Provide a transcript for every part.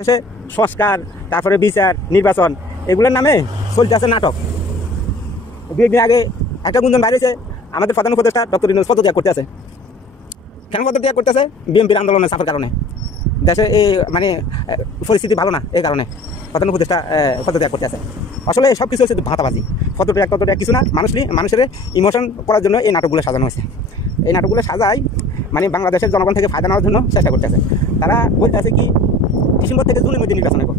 দেশে সংস্কার, তারপরে বিচার, নির্বাচন এগুলোর নামে চলতে আছে নাটক। দুদিন আগে একটা গুঞ্জন বাইরেছে আমাদের প্রধান উপদেষ্টা ডক্টর ইউনূস পদত্যাগ করতে আছে। কেন পদত্যাগ করতেছে? বিএনপির আন্দোলনের চাপের কারণে। দেশে এই মানে পরিস্থিতি ভালো না, এই কারণে প্রধান উপদেষ্টা পদত্যাগ করতে আছে। আসলে সব কিছু হচ্ছে ভাতাবাজি, পদত্যাগ কিছু না, মানুষের ইমোশন করার জন্য এই নাটকগুলো সাজানো হয়েছে। এই নাটকগুলো সাজায় মানে বাংলাদেশের জনগণ থেকে ফায়দা নেওয়ার জন্য চেষ্টা করতেছে। তারা বলতেছে কি ডিসেম্বর থেকে জুনের মধ্যে নির্বাচন হবে,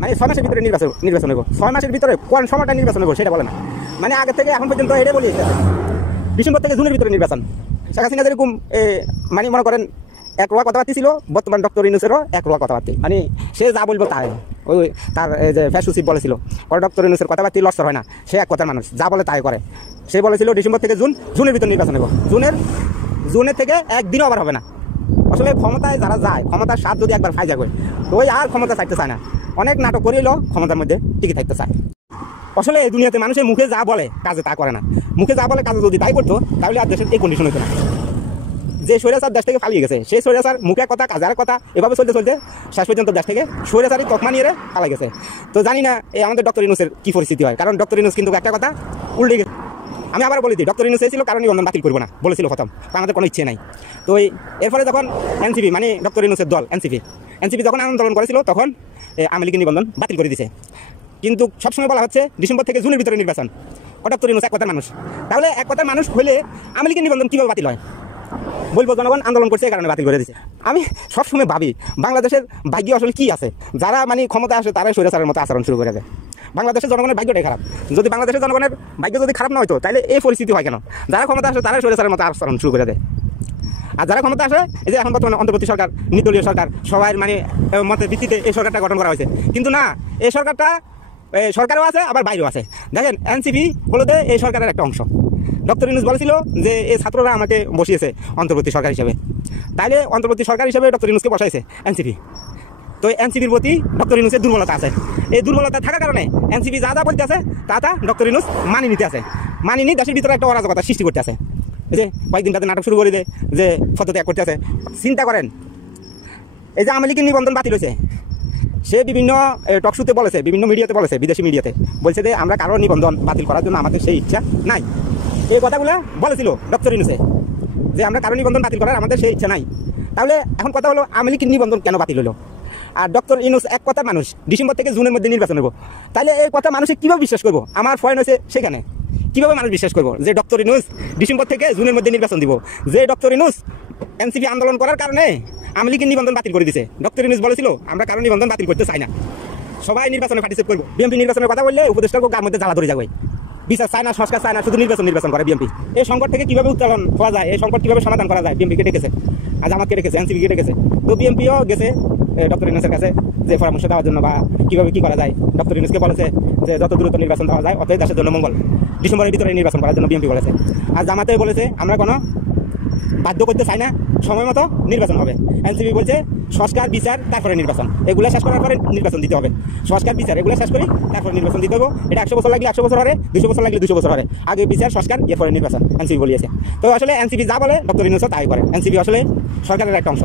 মানে 6 মাসের ভিতরে নির্বাচন হবে। 6 মাসের ভিতরে কোন সময়টা নির্বাচন হবে সেটা বলে না, মানে আগে থেকে এখন পর্যন্ত এটাই বলি ডিসেম্বর থেকে জুনের ভিতরে নির্বাচন। শেখ হাসিনা যেরকম মানে মনে করেন এক রোয়া কথাবার্তি ছিল, বর্তমান ডক্টর ইউনূসেরও এক রোয়া কথাবার্তি, মানে সে যা বলবো তাই। ওই তার যে ফ্যাসুসিপ বলেছিল ডক্টর ইউনূসের কথাবার্তি লস্কর হয় না, সে এক কথার মানুষ, যা বলে তাই করে। সে বলেছিল ডিসেম্বর থেকে জুনের ভিতরে নির্বাচন হবে, জুনের থেকে একদিনও আবার হবে না। আসলে ক্ষমতায় যারা যায়, ক্ষমতার স্বাদ যদি একবার ফাইজা করে তো ওই আর ক্ষমতা চাইতে চায় না, অনেক নাটক করিল ক্ষমতার মধ্যে টিকে থাকতে চায়। আসলে এই দুনিয়াতে মানুষের মুখে যা বলে কাজে তা করে না, মুখে যা বলে কাজে যদি তাই করতো তাহলে আর দেশের এই কন্ডিশন হতো না। যে স্বৈরাচার দেশ থেকে পালিয়ে গেছে, সেই স্বৈরাচার মুখে কথা কাজের কথা এভাবে চলতে শেষ পর্যন্ত দেশ থেকে স্বৈরাচারই তকমা নিয়ে পালা গেছে। তো জানি না এই আমাদের ডক্টর ইউনূসের কী পরিস্থিতি হয়, কারণ ডক্টর ইউনূস কিন্তু একটা কথা উল্টে গেছে। আমি আবার বলি দিই, ডক্টর ইউনূস ছিল কারণ নিবন্ধন বাতিল করবো না বলেছিল প্রথম, আমাদের কোনো ইচ্ছে নাই। তো এর ফলে যখন এনসিপি মানে ডক্টর ইউনূসের দল এনসিপি যখন আন্দোলন করেছিল তখন আওয়ামী লীগের নিবন্ধন বাতিল করে দিয়েছে। কিন্তু সবসময় বলা হচ্ছে ডিসেম্বর থেকে জুনের ভিতরে নির্বাচন। ডক্টর ইউনূস এক কথার মানুষ, তাহলে এক কথার মানুষ হলে আওয়ামী লীগের নিবন্ধন কীভাবে বাতিল হয়? বলবো জনগণ আন্দোলন করছে এই কারণে বাতিল করে দিচ্ছে। আমি সবসময় ভাবি বাংলাদেশের ভাগ্য আসলে কী আছে, যারা মানে ক্ষমতা আসে তারাই স্বৈরাচারের মতো আচরণ শুরু করে দেয়। বাংলাদেশের জনগণের ভাগ্যটাই খারাপ। যদি বাংলাদেশের জনগণের ভাগ্য যদি খারাপ না হতো তাহলে এই পরিস্থিতি হয় কেন? যারা ক্ষমতা আসে তারাই স্বৈরাচারের মতো আচরণ শুরু করে দেয়। আর যারা ক্ষমতা আসে, এই যে এখন বর্তমানে অন্তর্বর্তী সরকার, নির্দলীয় সরকার, সবাই মানে মতের ভিত্তিতে এই সরকারটা গঠন করা হয়েছে। কিন্তু না, এই সরকারটা সরকারও আছে আবার বাইরেও আছে। দেখেন এনসিপি বলতে এই সরকারের একটা অংশ। ডক্টর ইউনূস বলেছিল যে এই ছাত্ররা আমাকে বসিয়েছে অন্তর্বর্তী সরকার হিসেবে, তাইলে অন্তর্বর্তী সরকার হিসেবে ডক্টর ইউনূসকে বসাইছে এনসিপি। তো এনসিপির প্রতি ডক্টর ইউনূসের দুর্বলতা আছে। এই দুর্বলতা থাকার কারণে এনসিপি যা বলতে আছে তা ডক্টর ইউনূস মানি নিতে আছে, মানি নিয়ে দেশের ভিতরে একটা অরাজকতা সৃষ্টি করতে আছে। যে কয়েকদিন তাদের নাটক শুরু করে দেয় যে পদত্যাগ করতে আছে। চিন্তা করেন, এই যে আওয়ামী লীগের নিবন্ধন বাতিল হয়েছে, সে বিভিন্ন টকশোতে বলেছে, বিভিন্ন মিডিয়াতে বলেছে, বিদেশি মিডিয়াতে বলছে যে আমরা কারোর নিবন্ধন বাতিল করার জন্য আমাদের সেই ইচ্ছা নাই। এই কথাগুলো বলেছিল ডক্টর ইউনূসে যে আমরা কারোর নিবন্ধন বাতিল করার আমাদের সেই ইচ্ছা নাই। তাহলে এখন কথা হলো আওয়ামী লীগের নিবন্ধন কেন বাতিল হলো? আর ডক্টর ইউনূস এক কথা মানুষ, ডিসেম্বর থেকে জুনের মধ্যে নির্বাচন হবো, তাহলে এই কথা মানুষে কীভাবে বিশ্বাস করবো? আমার পয়েন্ট হয়েছে সেখানে, কীভাবে মানুষ বিশ্বাস করবো যে ডক্টর ইউনূস ডিসেম্বর থেকে জুনের মধ্যে নির্বাচন দিব? যে ডক্টর ইউনূস এনসিপি আন্দোলন করার কারণে আওয়ামী লীগের নিবন্ধন বাতিল করে দিছে। ডক্টর ইউনূস বলেছিল আমরা কারোর নিবন্ধন বাতিল করতে চাই না, সবাই নির্বাচনে পার্টিসিপেট করবো। বিএনপি নির্বাচনের কথা বললে উপদেষ্টাকে গার মধ্যে জ্বালা ধরে যাবে। বিচার চায় না, সংস্কার চায় না, শুধু নির্বাচন করে বিএনপি। এই সংকট থেকে কীভাবে উত্তোলন করা যায়, এই সংকট কীভাবে সমাধান করা যায়, বিএনপিকে ডেকেছে, আজ আমাকে ডেকেছে, এনসিপিকে ডেকেছে। তো বিএনপিও গেছে ডক্টর ইউনূসের কাছে যে পরামর্শ দেওয়ার জন্য বা কীভাবে কী করা যায়। ডক্টর ইউনূসকে বলেছে যে যত দ্রুত নির্বাচন দেওয়া যায় অতই দেশের জন্য মঙ্গল, ডিসেম্বরের ভিতরে নির্বাচন করার জন্য বিএনপি বলেছে। আর জামাতে বলেছে আমরা কোনো বাধ্য করতে চাই না, সময় মতো নির্বাচন হবে। এনসিপি বলছে সংস্কার বিচার তারপরে নির্বাচন, এগুলো শেষ করার পরে নির্বাচন দিতে হবে। সংস্কার বিচার এগুলো শেষ করি তারপরে নির্বাচন দিতে হবে। এটা 100 বছর লাগলে 100 বছর হবে, 200 বছর লাগলে 200 বছর হবে। আগে বিচার সংস্কার এরপরে নির্বাচন এনসিপি বলিয়েছে। তো আসলে এনসিপি যা বলে ডক্টর ইউনূসও তাই করে। এনসিপি আসলে সরকারের একটা অংশ।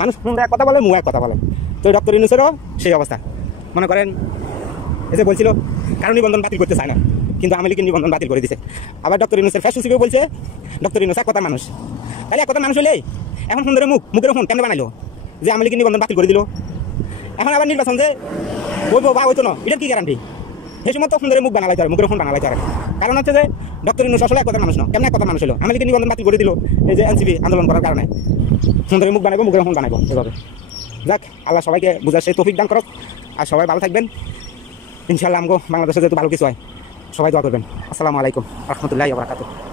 মানুষ এক কথা বলে, মুখ এক কথা বলে। তো ডক্টর ইউনূসেরও সেই অবস্থা। মনে করেন এই যে বলছিল কারণ নিবন্ধন বাতিল করতে চায় না, কিন্তু আওয়ামী লীগের নিবন্ধন বাতিল করে দিছে। আবার ডক্টর ইউনূসের ফ্যাসুসিপে বলছে ডক্টর ইউনূস এক কথা মানুষ, তাহলে এক কথা মানুষ হলে এখন সুন্দরের মুখের ফোন কেন বানাইলো যে আওয়ামী লীগের নিবন্ধন বাতিল করে দিল? এখন আবার নির্বাচন যে বলবো বা হইতো না, এটার কি গ্যারান্টি? সেই সময় তো সুন্দরের মুখ বানালাইতে হবে, মুখের ফোন বানালাইতে হবে। কারণ হচ্ছে যে ডক্টর ইউনূস আসলে এক কথা মানুষ না, কেমন এক কথা মানুষ হলো? আওয়ামী লীগের নিবন্ধন বাতিল করে দিল এই যে এনসিপি আন্দোলন করার কারণে। সুন্দরের মুখ বানাবো, মুখের ফোন বানাবো, এভাবে। যাক, আল্লাহ সবাইকে বুঝার সেই তৌফিক দান করুক। আর সবাই ভালো থাকবেন ইনশাআল্লাহ। আমগো বাংলাদেশে যেহেতু ভালো কিছু হয়, সবাই দোয়া করবেন। আসসালামু আলাইকুম রহমতুল্লাহি ওয়া বারাকাতুহু।